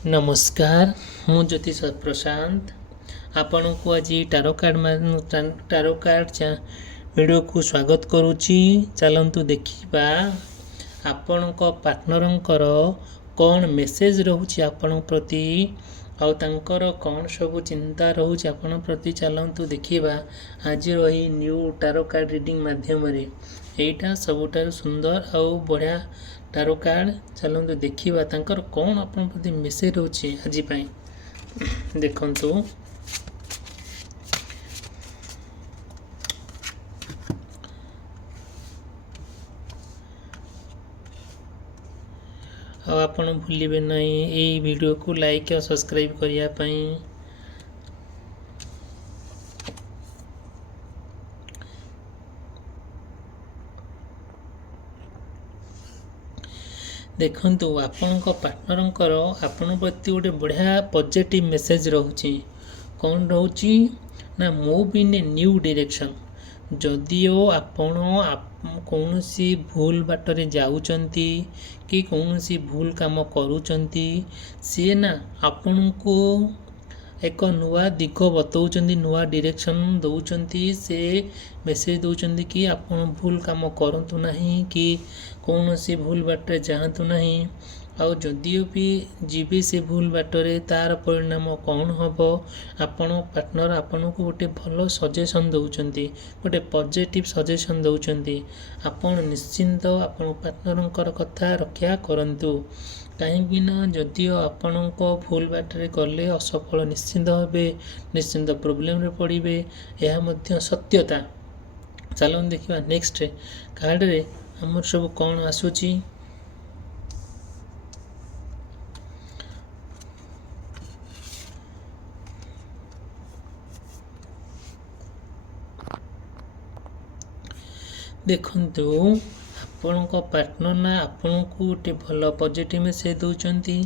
नमस्कार ମୁଁ ଜ୍ୟୋତିଷ ପ୍ରଶାନ୍ତ ଆପଣଙ୍କୁ ଆଜି ଟାରୋ କାର୍ଡ଼ ଭିଡ଼ିଓକୁ ସ୍ୱାଗତ କରୁଛି। ଚାଲନ୍ତୁ ଦେଖିବା ଆପଣଙ୍କ ପାର୍ଟନରଙ୍କର କ'ଣ ମେସେଜ ରହୁଛି ଆପଣଙ୍କ ପ୍ରତି ଆଉ ତାଙ୍କର କ'ଣ ସବୁ ଚିନ୍ତା ରହୁଛି ଆପଣଙ୍କ ପ୍ରତି। ଚାଲନ୍ତୁ ଦେଖିବା ଆଜିର ଏହି ନ୍ୟୁ ଟାରୋ କାର୍ଡ଼ ରିଡ଼ିଂ ମାଧ୍ୟମରେ। ଏଇଟା ସବୁଠାରୁ ସୁନ୍ଦର ଆଉ ବଢ଼ିଆ ଟାରୋ କାର୍ଡ଼। ଚାଲନ୍ତୁ ଦେଖିବା ତାଙ୍କର କ'ଣ ଆପଣଙ୍କ ପ୍ରତି ମେସେଜ ରହୁଛି ଆଜି ପାଇଁ। ଦେଖନ୍ତୁ ଆଉ ଆପଣ ଭୁଲିବେ ନାହିଁ ଏହି ଭିଡ଼ିଓକୁ ଲାଇକ୍ ଆଉ ସବସ୍କ୍ରାଇବ୍ କରିବା ପାଇଁ। ଦେଖନ୍ତୁ ଆପଣଙ୍କ ପାର୍ଟନରଙ୍କର ଆପଣଙ୍କ ପ୍ରତି ଗୋଟେ ବଢ଼ିଆ ପଜିଟିଭ୍ ମେସେଜ୍ ରହୁଛି। କ'ଣ ରହୁଛି ନା move in a new direction. ଯଦିଓ ଆପଣ କୌଣସି ଭୁଲ ବାଟରେ ଯାଉଛନ୍ତି କି କୌଣସି ଭୁଲ କାମ କରୁଛନ୍ତି, ସିଏ ନା ଆପଣଙ୍କୁ ଏକ ନୂଆ ଦିଗ ବତାଉଛନ୍ତି, ନୂଆ ଡିରେକ୍ସନ୍ ଦେଉଛନ୍ତି। ସେ ମେସେଜ ଦେଉଛନ୍ତି କି ଆପଣ ଭୁଲ କାମ କରନ୍ତୁ ନାହିଁ କି କୌଣସି ଭୁଲ ବାଟରେ ଯାଆନ୍ତୁ ନାହିଁ। ଆଉ ଯଦିଓ ବି ଯିବେ ସେ ଭୁଲ ବାଟରେ, ତା'ର ପରିଣାମ କ'ଣ ହେବ, ଆପଣ ପାର୍ଟନର ଆପଣଙ୍କୁ ଗୋଟେ ଭଲ ସଜେସନ୍ ଦେଉଛନ୍ତି, ଗୋଟେ ପଜିଟିଭ୍ ସଜେସନ୍ ଦେଉଛନ୍ତି। ଆପଣ ନିଶ୍ଚିନ୍ତ ଆପଣ ପାର୍ଟନରଙ୍କର କଥା ରକ୍ଷା କରନ୍ତୁ। କାହିଁକି ନା ଯଦିଓ ଆପଣଙ୍କ ଭୁଲ ବାଟରେ ଗଲେ ଅସଫଳ ନିଶ୍ଚିନ୍ତ ହେବେ, ନିଶ୍ଚିନ୍ତ ପ୍ରୋବ୍ଲେମରେ ପଡ଼ିବେ, ଏହା ମଧ୍ୟ ସତ୍ୟତା। ଚାଲନ୍ତୁ ଦେଖିବା ନେକ୍ସଟ କାର୍ଡ଼ରେ ଆମର ସବୁ କ'ଣ ଆସୁଛି। ଦେଖନ୍ତୁ ଆପଣଙ୍କ ପାର୍ଟନର ନା ଆପଣଙ୍କୁ ଗୋଟେ ଭଲ ପଜିଟିଭ୍ ମେସେଜ ଦେଉଛନ୍ତି।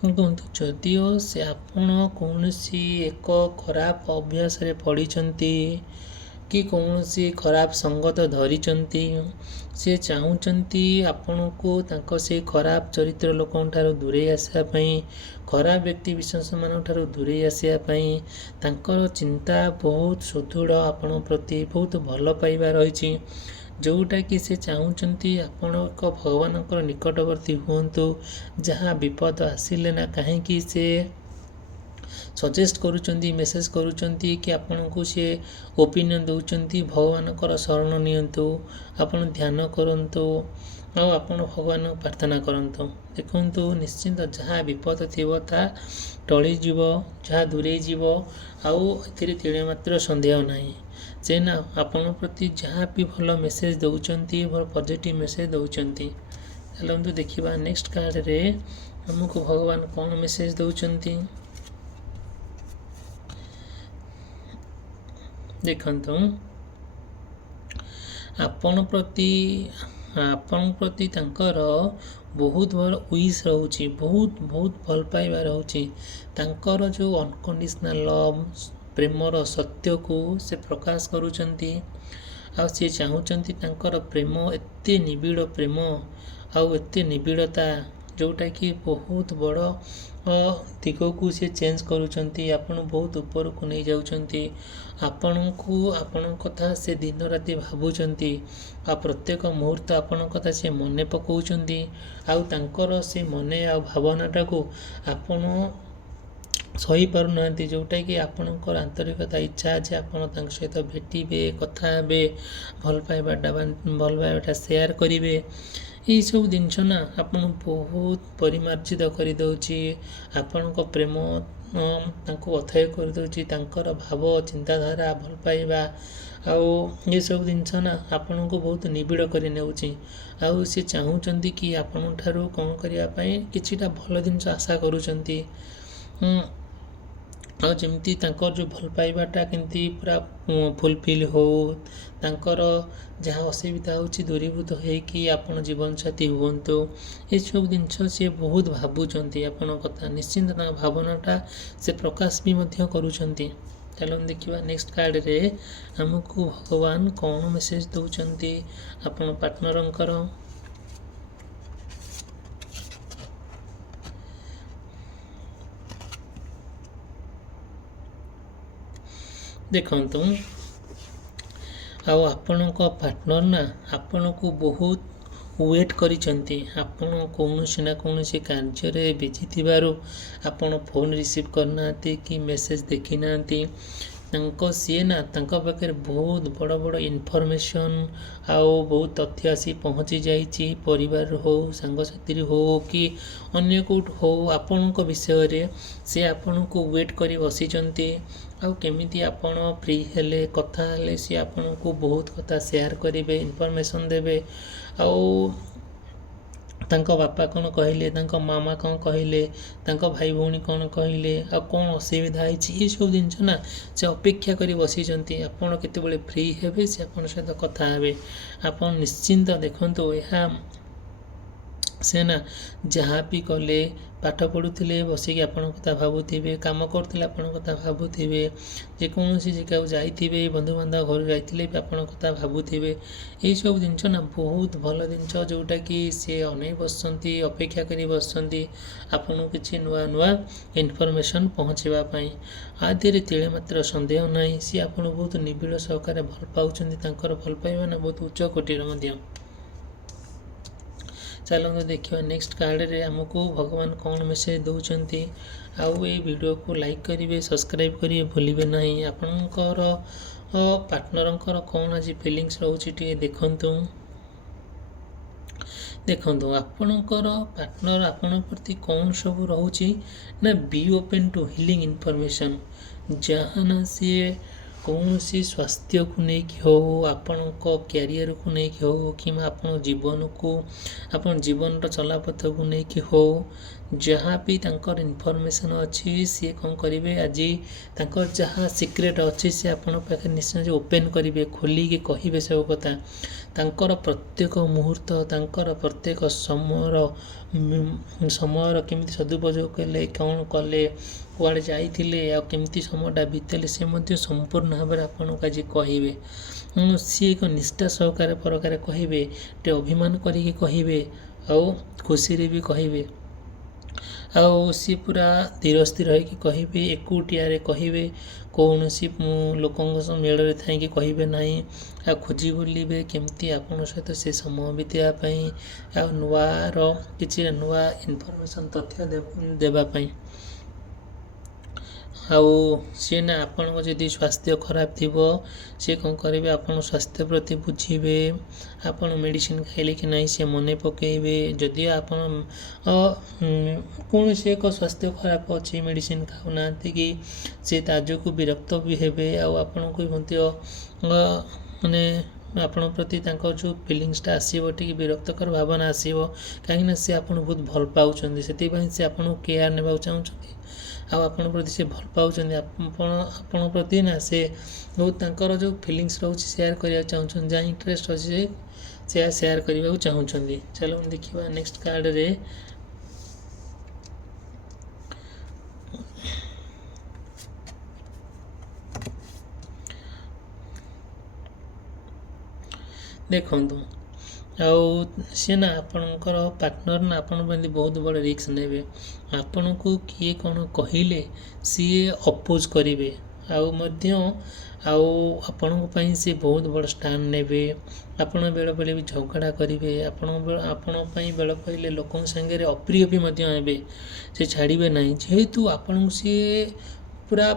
ଦେଖନ୍ତୁ ଯଦିଓ ସେ ଆପଣ କୌଣସି ଏକ ଖରାପ ଅଭ୍ୟାସରେ ପଡ଼ିଛନ୍ତି କି କୌଣସି ଖରାପ ସଙ୍ଗତ ଧରିଛନ୍ତି, ସେ ଚାହୁଁଛନ୍ତି ଆପଣଙ୍କୁ ତାଙ୍କ ସେଇ ଖରାପ ଚରିତ୍ର ଲୋକଙ୍କ ଠାରୁ ଦୂରେଇ ଆସିବା ପାଇଁ, ଖରାପ ବ୍ୟକ୍ତି ବିଶେଷମାନଙ୍କ ଠାରୁ ଦୂରେଇ ଆସିବା ପାଇଁ। ତାଙ୍କର ଚିନ୍ତା ବହୁତ ସୁଦୃଢ଼ ଆପଣଙ୍କ ପ୍ରତି, ବହୁତ ଭଲ ପାଇବା ରହିଛି, ଯେଉଁଟାକି ସେ ଚାହୁଁଛନ୍ତି ଆପଣ ଏକ ଭଗବାନଙ୍କର ନିକଟବର୍ତ୍ତୀ ହୁଅନ୍ତୁ। ଯାହା ବିପଦ ଆସିଲେ ନା କାହିଁକି ସେ ସଜେଷ୍ଟ କରୁଛନ୍ତି, ମେସେଜ କରୁଛନ୍ତି କି ଆପଣଙ୍କୁ ସେ ଓପିନିଅନ୍ ଦେଉଛନ୍ତି ଭଗବାନଙ୍କର ଶରଣ ନିଅନ୍ତୁ, ଆପଣ ଧ୍ୟାନ କରନ୍ତୁ ଆଉ ଆପଣ ଭଗବାନଙ୍କୁ ପ୍ରାର୍ଥନା କରନ୍ତୁ। ଦେଖନ୍ତୁ ନିଶ୍ଚିନ୍ତ ଯାହା ବିପଦ ଥିବ ତାହା ଟଳିଯିବ, ଯାହା ଦୂରେଇ ଯିବ, ଆଉ ଏଥିରେ ତିଳେ ମାତ୍ର ସନ୍ଦେହ ନାହିଁ। ସେ ନା ଆପଣଙ୍କ ପ୍ରତି ଯାହା ବି ଭଲ ମେସେଜ ଦେଉଛନ୍ତି, ଭଲ ପଜିଟିଭ୍ ମେସେଜ ଦେଉଛନ୍ତି। ଚାଲନ୍ତୁ ଦେଖିବା ନେକ୍ସଟ କାର୍ଡ଼ରେ ଆମକୁ ଭଗବାନ କ'ଣ ମେସେଜ ଦେଉଛନ୍ତି। ଦେଖନ୍ତୁ ଆପଣଙ୍କ ପ୍ରତି ତାଙ୍କର ବହୁତ ଭଲ ୱିଶ୍ ରହୁଛି, ବହୁତ ଭଲ ପାଇବା ରହୁଛି। ତାଙ୍କର ଯେଉଁ ଅନକଣ୍ଡିସନାଲ ଲଭ୍, ପ୍ରେମର ସତ୍ୟକୁ ସେ ପ୍ରକାଶ କରୁଛନ୍ତି। ଆଉ ସେ ଚାହୁଁଛନ୍ତି ତାଙ୍କର ପ୍ରେମ ଏତେ ନିବିଡ଼ ପ୍ରେମ ଆଉ ଏତେ ନିବିଡ଼ତା, ଯେଉଁଟାକି ବହୁତ ବଡ଼ ଦିଗକୁ ସେ ଚେଞ୍ଜ କରୁଛନ୍ତି, ଆପଣ ବହୁତ ଉପରକୁ ନେଇଯାଉଛନ୍ତି। ଆପଣଙ୍କୁ ଆପଣଙ୍କ କଥା ସେ ଦିନ ରାତି ଭାବୁଛନ୍ତି, ଆଉ ପ୍ରତ୍ୟେକ ମୁହୂର୍ତ୍ତ ଆପଣଙ୍କ କଥା ସେ ମନେ ପକାଉଛନ୍ତି। ଆଉ ତାଙ୍କର ସେ ମନେ ଆଉ ଭାବନାଟାକୁ ଆପଣ ସହିପାରୁନାହାନ୍ତି, ଯେଉଁଟାକି ଆପଣଙ୍କର ଆନ୍ତରିକତା ଇଚ୍ଛା ଯେ ଆପଣ ତାଙ୍କ ସହିତ ଭେଟିବେ, କଥା ହେବେ, ଭଲ ପାଇବାଟା ସେୟାର କରିବେ। ଏଇସବୁ ଜିନିଷ ନା ଆପଣଙ୍କୁ ବହୁତ ପରିମାର୍ଜିତ କରିଦେଉଛି। ଆପଣଙ୍କ ପ୍ରେମ ତାଙ୍କୁ ଅଥୟ କରିଦେଉଛି, ତାଙ୍କର ଭାବ, ଚିନ୍ତାଧାରା, ଭଲ ପାଇବା ଆଉ ଏସବୁ ଜିନିଷ ନା ଆପଣଙ୍କୁ ବହୁତ ନିବିଡ଼ କରି ନେଉଛି। ଆଉ ସେ ଚାହୁଁଛନ୍ତି କି ଆପଣଙ୍କ ଠାରୁ କ'ଣ କରିବା ପାଇଁ କିଛିଟା ଭଲ ଜିନିଷ ଆଶା କରୁଛନ୍ତି। ଆଉ ଯେମିତି ତାଙ୍କର ଯେଉଁ ଭଲ ପାଇବାଟା କେମିତି ପୁରା ଫୁଲଫିଲ୍ ହେଉ, ତାଙ୍କର ଯାହା ଅସୁବିଧା ହେଉଛି ଦୂରୀଭୂତ ହେଇକି ଆପଣ ଜୀବନସାଥୀ ହୁଅନ୍ତୁ, ଏସବୁ ଜିନିଷ ସିଏ ବହୁତ ଭାବୁଛନ୍ତି ଆପଣଙ୍କ କଥା। ନିଶ୍ଚିନ୍ତ ତାଙ୍କ ଭାବନାଟା ସେ ପ୍ରକାଶ ବି ମଧ୍ୟ କରୁଛନ୍ତି। ଚାଲନ୍ତୁ ଦେଖିବା ନେକ୍ସଟ କାର୍ଡ଼ରେ ଆମକୁ ଭଗବାନ କ'ଣ ମେସେଜ ଦେଉଛନ୍ତି ଆପଣ ପାର୍ଟନରଙ୍କର। ଦେଖନ୍ତୁ ଆଉ ଆପଣଙ୍କ ପାର୍ଟନର୍ ନା ଆପଣଙ୍କୁ ବହୁତ ୱେଟ୍ କରିଛନ୍ତି। ଆପଣ କୌଣସି ନା କୌଣସି କାର୍ଯ୍ୟରେ ବିଜି ଥିବାରୁ ଆପଣ ଫୋନ୍ ରିସିଭ୍ କରିନାହାନ୍ତି କି ମେସେଜ୍ ଦେଖିନାହାନ୍ତି। ସିଏ ନା ତାଙ୍କ ପାଖରେ ବହୁତ ବଡ଼ ବଡ଼ ଇନଫର୍ମେସନ୍ ଆଉ ବହୁତ ତଥ୍ୟ ଆସି ପହଞ୍ଚି ଯାଇଛି। ପରିବାରରୁ ହଉ, ସାଙ୍ଗସାଥିରେ ହଉ କି ଅନ୍ୟ କେଉଁଠୁ ହଉ, ଆପଣଙ୍କ ବିଷୟରେ ସେ ଆପଣଙ୍କୁ ୱେଟ୍ କରି ବସିଛନ୍ତି। ଆଉ କେମିତି ଆପଣ ଫ୍ରି ହେଲେ, କଥା ହେଲେ ସିଏ ଆପଣଙ୍କୁ ବହୁତ କଥା ସେୟାର କରିବେ, ଇନଫର୍ମେସନ୍ ଦେବେ। ଆଉ ତାଙ୍କ ବାପା କ'ଣ କହିଲେ, ତାଙ୍କ ମାମା କ'ଣ କହିଲେ, ତାଙ୍କ ଭାଇ ଭଉଣୀ କ'ଣ କହିଲେ, ଆଉ କ'ଣ ଅସୁବିଧା ହେଇଛି, ଏସବୁ ଜିନିଷ ନା ସେ ଅପେକ୍ଷା କରି ବସିଛନ୍ତି। ଆପଣ କେତେବେଳେ ଫ୍ରି ହେବେ ସେ ଆପଣଙ୍କ ସହିତ କଥା ହେବେ। ଆପଣ ନିଶ୍ଚିନ୍ତ ଦେଖନ୍ତୁ, ଏହା ସେ ନା ଯାହା ବି କଲେ, ପାଠ ପଢ଼ୁଥିଲେ ବସିକି ଆପଣଙ୍କ କଥା ଭାବୁଥିବେ, କାମ କରୁଥିଲେ ଆପଣଙ୍କ କଥା ଭାବୁଥିବେ, ଯେକୌଣସି ଜାଗାକୁ ଯାଇଥିବେ, ବନ୍ଧୁବାନ୍ଧବ ଘରୁ ଯାଇଥିଲେ ବି ଆପଣଙ୍କ କଥା ଭାବୁଥିବେ। ଏଇସବୁ ଜିନିଷ ନା ବହୁତ ଭଲ ଜିନିଷ, ଯେଉଁଟାକି ସେ ଅନେଇ ବସିଛନ୍ତି, ଅପେକ୍ଷା କରି ବସିଛନ୍ତି ଆପଣଙ୍କୁ କିଛି ନୂଆ ନୂଆ ଇନଫର୍ମେସନ୍ ପହଞ୍ଚିବା ପାଇଁ। ଆଦିରେ ତିଳେ ମାତ୍ର ସନ୍ଦେହ ନାହିଁ, ସିଏ ଆପଣଙ୍କୁ ବହୁତ ନିବିଡ଼ ସହକାରେ ଭଲ ପାଉଛନ୍ତି। ତାଙ୍କର ଭଲ ପାଇବା ନା ବହୁତ ଉଚ୍ଚ କୋଟିର ମଧ୍ୟ। ଚାଲନ୍ତୁ ଦେଖିବା ନେକ୍ସଟ କାର୍ଡ଼ରେ ଆମକୁ ଭଗବାନ କ'ଣ ମେସେଜ ଦେଉଛନ୍ତି। ଆଉ ଏଇ ଭିଡ଼ିଓକୁ ଲାଇକ୍ କରିବେ, ସବସ୍କ୍ରାଇବ୍ କରିବେ ଭୁଲିବେ ନାହିଁ। ଆପଣଙ୍କର ପାର୍ଟନରଙ୍କର କ'ଣ ଆଜି ଫିଲିଙ୍ଗସ୍ ରହୁଛି ଟିକେ ଦେଖନ୍ତୁ। ଆପଣଙ୍କର ପାର୍ଟନର ଆପଣଙ୍କ ପ୍ରତି କ'ଣ ସବୁ ରହୁଛି ନା, ବି ଓପେନ୍ ଟୁ ହିଲିଂ ଇନଫର୍ମେସନ୍। ଯାହା ନା ସିଏ କୌଣସି ସ୍ୱାସ୍ଥ୍ୟକୁ ନେଇକି ହଉ, ଆପଣଙ୍କ କ୍ୟାରିୟରକୁ ନେଇକି ହଉ, କିମ୍ବା ଆପଣଙ୍କ ଜୀବନକୁ, ଆପଣ ଜୀବନର ଚଲାପଥକୁ ନେଇକି ହଉ, ଯାହା ବି ତାଙ୍କର ଇନଫର୍ମେସନ୍ ଅଛି ସିଏ କ'ଣ କରିବେ, ଆଜି ତାଙ୍କର ଯାହା ସିକ୍ରେଟ୍ ଅଛି ସେ ଆପଣଙ୍କ ପାଖରେ ନିଶ୍ଚୟ ଓପେନ୍ କରିବେ, ଖୋଲିକି କହିବେ ସବୁ କଥା। ତାଙ୍କର ପ୍ରତ୍ୟେକ ମୁହୂର୍ତ୍ତ, ତାଙ୍କର ପ୍ରତ୍ୟେକ ସମୟର କେମିତି ସଦୁପଯୋଗ କଲେ, କ'ଣ କଲେ, କୁଆଡ଼େ ଯାଇଥିଲେ, ଆଉ କେମିତି ସମୟଟା ବିତେଲେ, ସେ ମଧ୍ୟ ସମ୍ପୂର୍ଣ୍ଣ ଭାବରେ ଆପଣଙ୍କୁ ଆଜି କହିବେ। ସିଏ ଏକ ନିଷ୍ଠା ସହକାରେ ପ୍ରକାରେ କହିବେ, ଟିକେ ଅଭିମାନ କରିକି କହିବେ, ଆଉ ଖୁସିରେ ବି କହିବେ। ଆଉ ସିଏ ପୁରା ଧୀର ସ୍ଥିର ହେଇକି କହିବେ, ଏକୁଟିଆରେ କହିବେ, କୌଣସି ଲୋକଙ୍କ ସହ ମେଳରେ ଥାଇକି କହିବେ ନାହିଁ। ଆଉ ଖୋଜି ବୁଲିବେ କେମିତି ଆପଣଙ୍କ ସହିତ ସେ ସମୟ ବିତେଇବା ପାଇଁ, ଆଉ କିଛି ନୂଆ ଇନଫର୍ମେସନ୍ ତଥ୍ୟ ଦେବା ପାଇଁ। ଆଉ ସିଏ ନା ଆପଣଙ୍କ ଯଦି ସ୍ୱାସ୍ଥ୍ୟ ଖରାପ ଥିବ, ସିଏ କ'ଣ କରିବେ, ଆପଣଙ୍କ ସ୍ୱାସ୍ଥ୍ୟ ପ୍ରତି ବୁଝିବେ। ଆପଣ ମେଡ଼ିସିନ୍ ଖାଇଲେ କି ନାହିଁ ସେ ମନେ ପକାଇବେ। ଯଦି ଆପଣ କୌଣସି ଏକ ସ୍ୱାସ୍ଥ୍ୟ ଖରାପ ଅଛି, ମେଡ଼ିସିନ୍ ଖାଉନାହାନ୍ତି କି, ସେ ତା ଯୋଗୁଁ ବିରକ୍ତ ବି ହେବେ। ଆଉ ଆପଣଙ୍କୁ ମଧ୍ୟ ମାନେ ଆପଣଙ୍କ ପ୍ରତି ତାଙ୍କ ଯେଉଁ ଫିଲିଙ୍ଗସଟା ଆସିବ, ଟିକେ ବିରକ୍ତକର ଭାବନା ଆସିବ। କାହିଁକିନା ସେ ଆପଣଙ୍କୁ ବହୁତ ଭଲ ପାଉଛନ୍ତି, ସେଥିପାଇଁ ସେ ଆପଣଙ୍କୁ କେୟାର ନେବାକୁ ଚାହୁଁଛନ୍ତି। ଆଉ ଆପଣଙ୍କ ପ୍ରତି ସେ ଭଲ ପାଉଛନ୍ତି, ଆପଣଙ୍କ ପ୍ରତି ନା ସେ ବହୁତ ତାଙ୍କର ଯେଉଁ ଫିଲିଙ୍ଗସ୍ ରହୁଛି ସେୟାର କରିବାକୁ ଚାହୁଁଛନ୍ତି, ଯାହା ଇଣ୍ଟରେଷ୍ଟ ଅଛି ସେ ସେୟାର କରିବାକୁ ଚାହୁଁଛନ୍ତି। ଚାଲନ୍ତୁ ଦେଖିବା ନେକ୍ସଟ କାର୍ଡ଼ରେ। ଦେଖନ୍ତୁ, ଆଉ ସିଏ ନା ଆପଣଙ୍କର ପାର୍ଟନର ନା ଆପଣଙ୍କ ପାଇଁ ବହୁତ ବଡ଼ ରିସ୍କ ନେବେ। ଆପଣଙ୍କୁ କିଏ କ'ଣ କହିଲେ ସିଏ ଅପୋଜ କରିବେ, ଆଉ ଆପଣଙ୍କ ପାଇଁ ସେ ବହୁତ ବଡ଼ ଷ୍ଟାଣ୍ଡ ନେବେ। ଆପଣ ବେଳେ ବି ଝଗଡ଼ା କରିବେ। ଆପଣ ପାଇଁ ବେଳ ପଡ଼ିଲେ ଲୋକଙ୍କ ସାଙ୍ଗରେ ଅପ୍ରିୟ ବି ମଧ୍ୟ ହେବେ, ସେ ଛାଡ଼ିବେ ନାହିଁ। ଯେହେତୁ ଆପଣଙ୍କୁ ସିଏ ପୁରା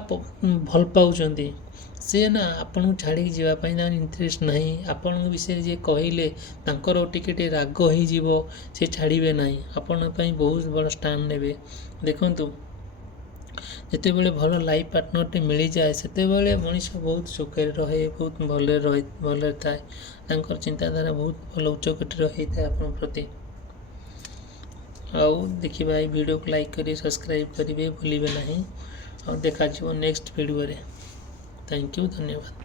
ଭଲ ପାଉଛନ୍ତି, ସେ ନା ଆପଣଙ୍କୁ ଛାଡ଼ିକି ଯିବା ପାଇଁ ତାଙ୍କର ଇଣ୍ଟରେଷ୍ଟ ନାହିଁ। ଆପଣଙ୍କ ବିଷୟରେ ଯିଏ କହିଲେ ତାଙ୍କର ଟିକେ ରାଗ ହେଇଯିବ, ସେ ଛାଡ଼ିବେ ନାହିଁ, ଆପଣଙ୍କ ପାଇଁ ବହୁତ ବଡ଼ ଷ୍ଟାଣ୍ଡ ନେବେ। ଦେଖନ୍ତୁ, ଯେତେବେଳେ ଭଲ ଲାଇଫ୍ ପାର୍ଟନରଟି ମିଳିଯାଏ, ସେତେବେଳେ ମଣିଷ ବହୁତ ସୁଖରେ ରହେ, ବହୁତ ଭଲରେ ଥାଏ। ତାଙ୍କର ଚିନ୍ତାଧାରା ବହୁତ ଭଲ ଉଚ୍ଚକୋଟୀର ହେଇଥାଏ ଆପଣଙ୍କ ପ୍ରତି। ଆଉ ଦେଖିବା ଏଇ ଭିଡ଼ିଓକୁ ଲାଇକ୍ କରି ସବସ୍କ୍ରାଇବ୍ କରିବେ ଭୁଲିବେ ନାହିଁ। ଆଉ ଦେଖାଯିବ ନେକ୍ସଟ ଭିଡ଼ିଓରେ। ଥ୍ୟାଙ୍କ ୟୁ, ଧନ୍ୟବାଦ।